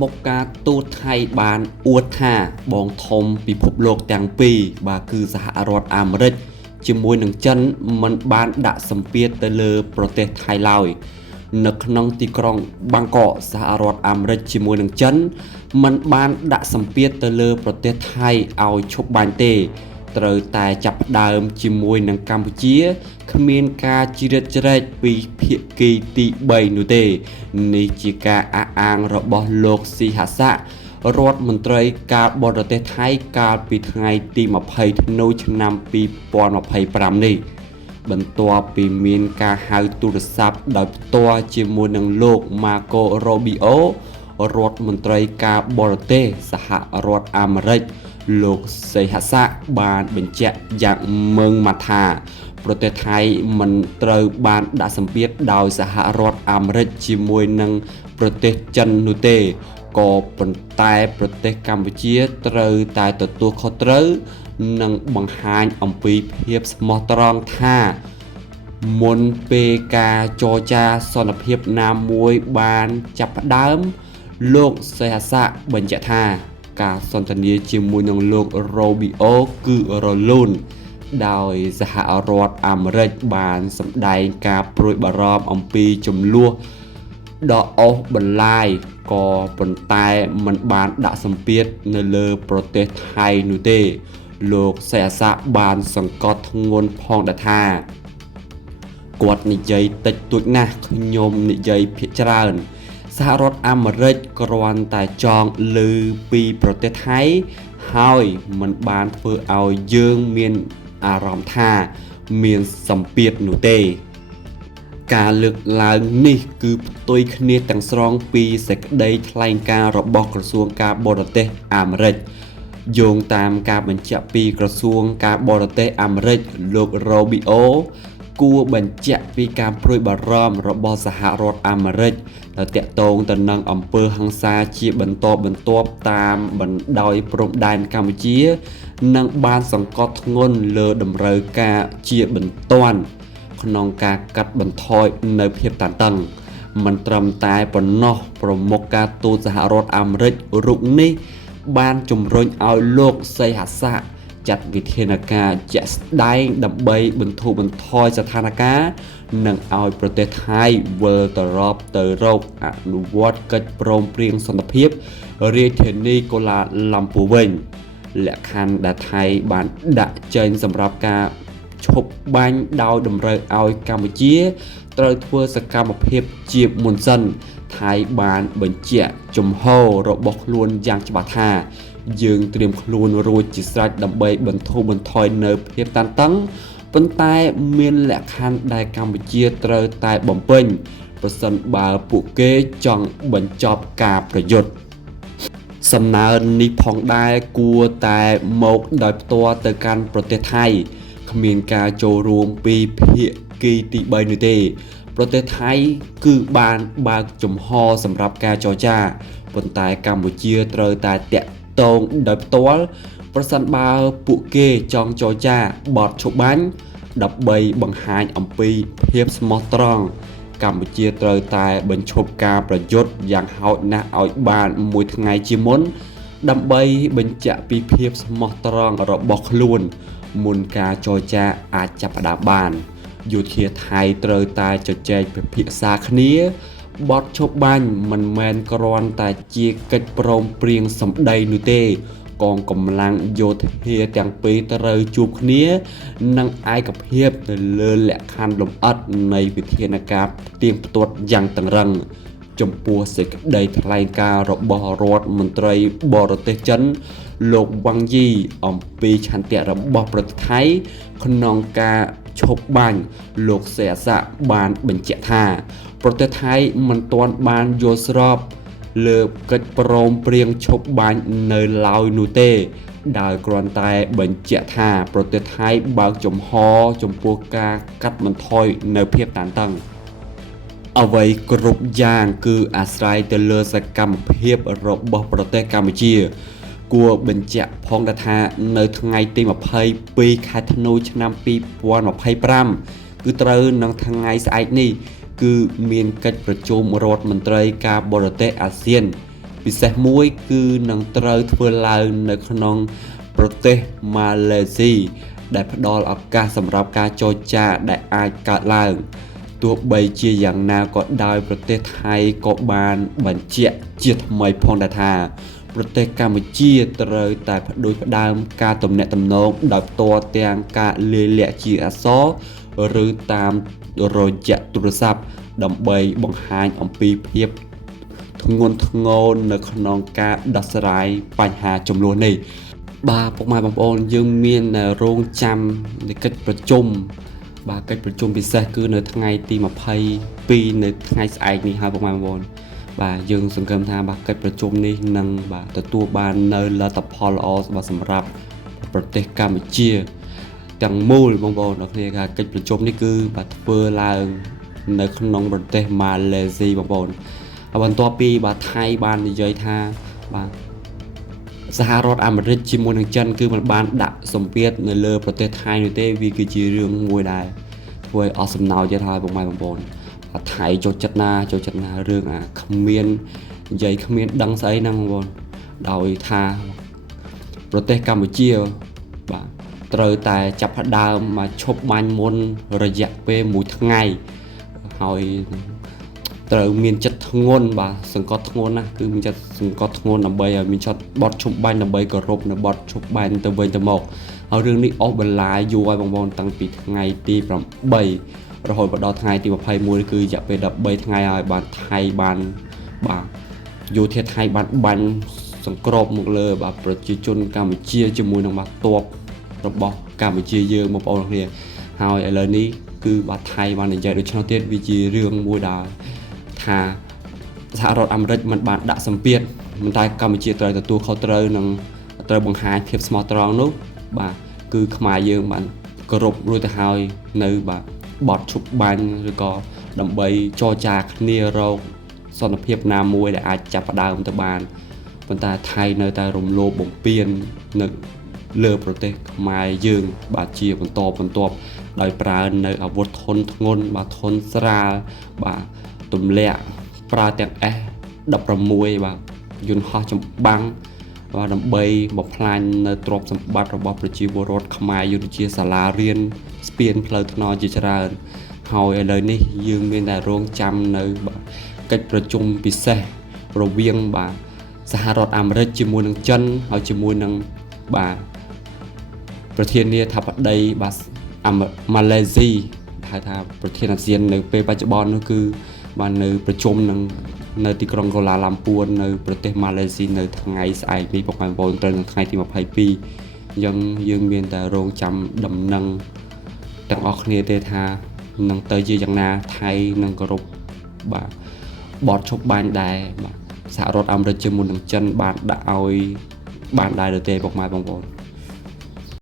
មុខការទូតថៃបានអួតថាបងធំពិភពលោកទាំងពីរបាទគឺសហរដ្ឋអាមេរិកជាមួយនឹងចិនមិនបានដាក់សម្ពាធទៅលើប្រទេសថៃឡើយនៅក្នុងទីក្រុងបាងកកសហរដ្ឋអាមេរិកជាមួយនឹងចិនមិនបានដាក់សម្ពាធទៅលើប្រទេសថៃឲ្យឈប់បាញ់ទេត្រូវតែចាប់ផ្ដើមជាមួយនឹងកម្ពុជាគ្មានការជ្រៀតជ្រែកពីភាគីទី3នោះទេនេះជាការអះអាងរបស់លោកស៊ីហាសារដ្ឋមន្ត្រីការបរទេសថៃកាលពីថ្ងៃទី20ធ្នូឆ្នាំ2025នេះបន្ទាប់ពីមានការហៅទូរស័ព្ទដោយផ្ទាល់ជាមួយនឹងលោក Marco Rubio រដ្ឋមន្ត្រីការបរទេសសហរដ្ឋអាមេរិកលោកសេហាសាបានបញ្ជាក់យ៉ាងម៉ឺងម៉ាត់ថាប្រទេសថៃមិនត្រូវបានដាក់សម្ពាធដោយសហរដ្ឋអាមេរិកជាមួយនឹងប្រទេសចិននោះទេក៏ប៉ុន្តែប្រទេសកម្ពុជាត្រូវតែទទួលខុសត្រូវនិងបង្ហាញអំពីភាពស្មោះត្រង់ថាមុនពេលការចរចាសន្តិភាពណាមួយបានចាប់ផ្ដើមលោកសេហាសាបញ្ជាក់ថាការសន្ទនាជាមួយនឹងលោករ៉ូប៊ីអូគឺរលូនដោយសហរដ្ឋអាមេរិកបានសម្ដែងការព្រួយបារម្ភអំពីចំនួនដ៏អូសបន្លាយក៏ប៉ុន្តែមិនបានដាក់សម្ពាធនៅលើប្រទេសថៃនោះទេលោកសេអាសាបានសង្កត់ធ្ងន់ផងដែរថាគាត់និយាយតិចតួចណាស់ខ្ញុំនិយាយភាគច្រើនសហរដ្ឋអាមេរិកគ្រាន់តែចង់ឮពីប្រទេសថៃហើយមិនបានធ្វើឲ្យយើងមានអារម្មណ៍ថាមានសម្ពាធនោះទេការលើកឡើងនេះគឺផ្ទុយគ្នាទាំងស្រុងពីសេចក្តីថ្លែងការណ៍របស់ក្រសួងការបរទេសអាមេរិកយោងតាមការបញ្ជាក់ពីក្រសួងការបរទេសអាមេរិកលោករ៉ូប៊ីអូគួរបញ្ជាក់ពីការព្រួយបារម្ភរបស់សហរដ្ឋអាមេរិកដែលតាក់ទងទៅនឹងអំពើហិង្សាជាបន្តបន្ទាប់តាមបណ្ដោយព្រំដែនកម្ពុជានិងបានសង្កត់ធ្ងន់លើតម្រូវការជាបន្ទាន់ក្នុងការកាត់បន្ថយនៅភាពតានតឹងមិនត្រឹមតែប៉ុណ្ណោះប្រមុខការទូតសហរដ្ឋអាមេរិករូបនេះបានជំរុញឲ្យលោកសីហាសាចាត់វិធានការជាក់ស្ដែងដើម្បីបន្ធូរបន្ថយស្ថានភាពនិងឲ្យប្រទេសថៃវិលត្រឡប់ទៅរកអនុវត្តកិច្ចព្រមព្រៀងសន្តិភាពរាជធានីកូឡាឡាំពូវិញលក្ខខណ្ឌដែលថៃបានដាក់ចេញសម្រាប់ការឈប់បាញ់ដោយតម្រូវឲ្យកម្ពុជាត្រូវធ្វើសកម្មភាពជាមុនសិនថៃបានបញ្ជាក់ជំហររបស់ខ្លួនយ៉ាងច្បាស់ថាយើងត្រៀមខ្លួនរួចជាស្រេចដើម្បីបន្ធូរបន្ថយនៅភាពតានតឹងប៉ុន្តែមានលក្ខខណ្ឌដែលកម្ពុជាត្រូវតែបំពេញប្រសិនបើពួកគេចង់បញ្ចប់ការប្រយុទ្ធសំណើនេះផងដែរគួរតែមកដោយផ្ទាល់ទៅកាន់ប្រទេសថៃគ្មានការចូលរួមពីភាគីទី3នោះទេប្រទេសថៃគឺបានបើកចំហសម្រាប់ការចរចាប៉ុន្តែកម្ពុជាត្រូវតែតាក់ទងដោយផ្ទាល់ប្រសិនបើពួកគេចង់ចរចាបទឈប់បាញ់ដើម្បីបង្ហាញអំពីភាពស្មោះត្រង់កម្ពុជាត្រូវតែបញ្ឈប់ការប្រយុទ្ធយ៉ាងហោចណាស់ឲ្យបានមួយថ្ងៃជាមុនដើម្បីបញ្ជាក់ពីភាពស្មោះត្រង់របស់ខ្លួនមុនការចរចាអាចចាប់ផ្ដើមបានយោធាថៃត្រូវតែជជែកពិភាក្សាគ្នាបទឈប់បាញ់មិនមែនគ្រាន់តែជាកិច្ចព្រមព្រៀងសម្ដីនោះទេកងកម្លាំងយោធាទាំងពីរត្រូវជួបគ្នានិងឯកភាពទៅលើលក្ខខណ្ឌលម្អិតនៃវិធានការផ្ទៀងផ្ទាត់យ៉ាងតឹងរ៉ឹងចំពោះសេចក្តីថ្លែងការណ៍របស់រដ្ឋមន្ត្រីបរទេសចិនលោកវ៉ាងយីអំពីឆន្ទៈរបស់ប្រទេសថៃក្នុងការឈប់បាញ់លោកសេអាសាបានបញ្ជាក់ថាប្រទេសថៃមិនទាន់បានយល់ស្របលើកិច្ចព្រមព្រៀងឈប់បាញ់នៅឡើយនោះទេដោយគ្រាន់តែបញ្ជាក់ថាប្រទេសថៃបើកចំហចំពោះការកាត់បន្ថយនៅភាពតានតឹងអ្វីគ្រប់យ៉ាងគឺអាស្រ័យទៅលើសកម្មភាពរបស់ប្រទេសកម្ពុជាគួរបញ្ជាក់ផងដែរថានៅថ្ងៃទី22ខែធ្នូឆ្នាំ2025គឺត្រូវនឹងថ្ងៃស្អែកនេះគឺមានកិច្ចប្រជុំរដ្ឋមន្ត្រីការបរទេសអាស៊ាន ពិសេសមួយគឺនឹងត្រូវធ្វើឡើងនៅក្នុងប្រទេសម៉ាឡេស៊ីដែលផ្ដល់ឱកាសសម្រាប់ការចរចាដែលអាចកើតឡើងទោះបីជាយ៉ាងណាក៏ដោយប្រទេសថៃក៏បានបញ្ជាក់ជាថ្មីផងដែរថាប្រទេសកម្ពុជាត្រូវតែផ្ដួចផ្ដើមការទំនាក់ទំនងដោយផ្ទាល់ទាំងការលាយលាក់ជាអក្សរឬតាមរយៈទូរស័ព្ទដើម្បីបង្ហាញអំពីភាពធ្ងន់ធ្ងរនៅក្នុងការដោះស្រាយបញ្ហាចំនួននេះបាទពុកម៉ែបងប្អូនយើងមានរងចាំនៃកិច្ចប្រជុំបាទកិច្ចប្រជុំពិសេសគឺនៅថ្ងៃទី22នៅថ្ងៃស្អែកនេះហើយពុកម៉ែបងប្អូនបាទយើងសង្ឃឹមថាបាទកិច្ចប្រជុំនេះនឹងបាទទទួលបាននៅលទ្ធផលល្អសម្រាប់ប្រទេសកម្ពុជាទាំងមូលបងប្អូនអ្នកគ្នាថាកិច្ចប្រជុំនេះគឺបាទធ្វើឡើងនៅក្នុងប្រទេសម៉ាឡេស៊ីបងប្អូនបន្ទាប់ពីបាទថៃបាននិយាយថាបាទសហរដ្ឋអាមេរិកជាមួយនឹងចិនគឺមិនបានដាក់សម្ពាធនៅលើប្រទេសថៃនោះទេវាគឺជារឿងមួយដែលធ្វើឲ្យអស់សំណើចទៀតហើយបងប្អូនថៃចូលចិត្តណារឿងគ្មាននិយាយគ្មានដឹងស្អីហ្នឹងបងប្អូនដោយថាប្រទេសកម្ពុជាបាទត្រូវតែចាប់ផ្ដើមមកឈប់បាញ់មុនរយៈពេល1ថ្ងៃហើយត្រូវមានចិត្តធ្ងន់បាទសង្កត់ធ្ងន់ណាគឺមានចិត្តសង្កត់ធ្ងន់ដើម្បីឲ្យមានចិត្តបត់ឈប់បាញ់ដើម្បីគោរពនៅបត់ឈប់បាញ់ទៅវិញទៅមកហើយរឿងនេះអស់បន្លាយយូរហើយបងប្អូនតាំងពីថ្ងៃទី8រហូតដល់ថ្ងៃទី21គឺរយៈពេល13ថ្ងៃហើយបានថៃបានបាទយោធាថៃបានបាញ់សង្គ្របមកលើបាទប្រជាជនកម្ពុជាជាមួយនឹងបាទទ័ពរបស់កម្ពុជាយើងបងប្អូនគ្នាហើយឥឡូវនេះគឺបាទថៃបាននិយាយដូច្នោះទៀតវាជារឿងមួយដែលថាសហរដ្ឋអាមេរិកមិនបានដាក់សម្ពាធមិនតែកម្ពុជាត្រូវទទួលខុសត្រូវនឹងត្រូវបង្ហាញភាពស្មោះត្រង់នោះបាទគឺខ្មែរយើងបានគោរពរួចទៅហើយនៅបាទបត់ឈប់បាញ់ឬក៏ដើម្បីចរចាគ្នារកសន្តិភាពណាមួយដែលអាចចាប់ផ្ដើមទៅបានប៉ុន្តែថៃនៅតែរំលោភបំពាននៅលើប្រទេសខ្មែរយើងបាទជាបន្តបន្ទាប់ដោយប្រើនៅអាវុធធនធ្ងន់បាទធនស្រាលបាទទម្លាក់ប្រើទាំង S16 បាទយន្តហោះចម្បាំងបាទដើម្បីបំផ្លាញនៅទ្រព្យសម្បត្តិរបស់ប្រជាពលរដ្ឋខ្មែរយុទ្ធជាសាលារៀនស្ពានផ្លូវថ្នល់ជាច្រើនហើយឥឡូវនេះយើងមានតែរងចាំនៅបាទកិច្ចប្រជុំពិសេសរវាងបាទសហរដ្ឋអាមេរិកជាមួយនឹងចិនហើយជាមួយនឹងបាទប្រធានាធិបតីបាទម៉ាឡេស៊ីហៅថាប្រធានអាស៊ាននៅពេលបច្ចុប្បន្ននោះគឺបាននៅប្រជុំនឹងនៅទីក្រុងកូឡាឡាំពួរនៅប្រទេសម៉ាឡេស៊ីនៅថ្ងៃស្អែកនេះបងប្អូនត្រូវនៅថ្ងៃទី22អញ្ចឹងយើងមានតែរងចាំដំណឹងទាំងអស់គ្នាទេថានឹងទៅជាយ៉ាងណាថៃនឹងគោរពបាទបទឈប់បាញ់ដែរបាទសហរដ្ឋអាមេរិកជាមួយនឹងចិនបានដាក់ឲ្យបានដែរទេបងប្អូន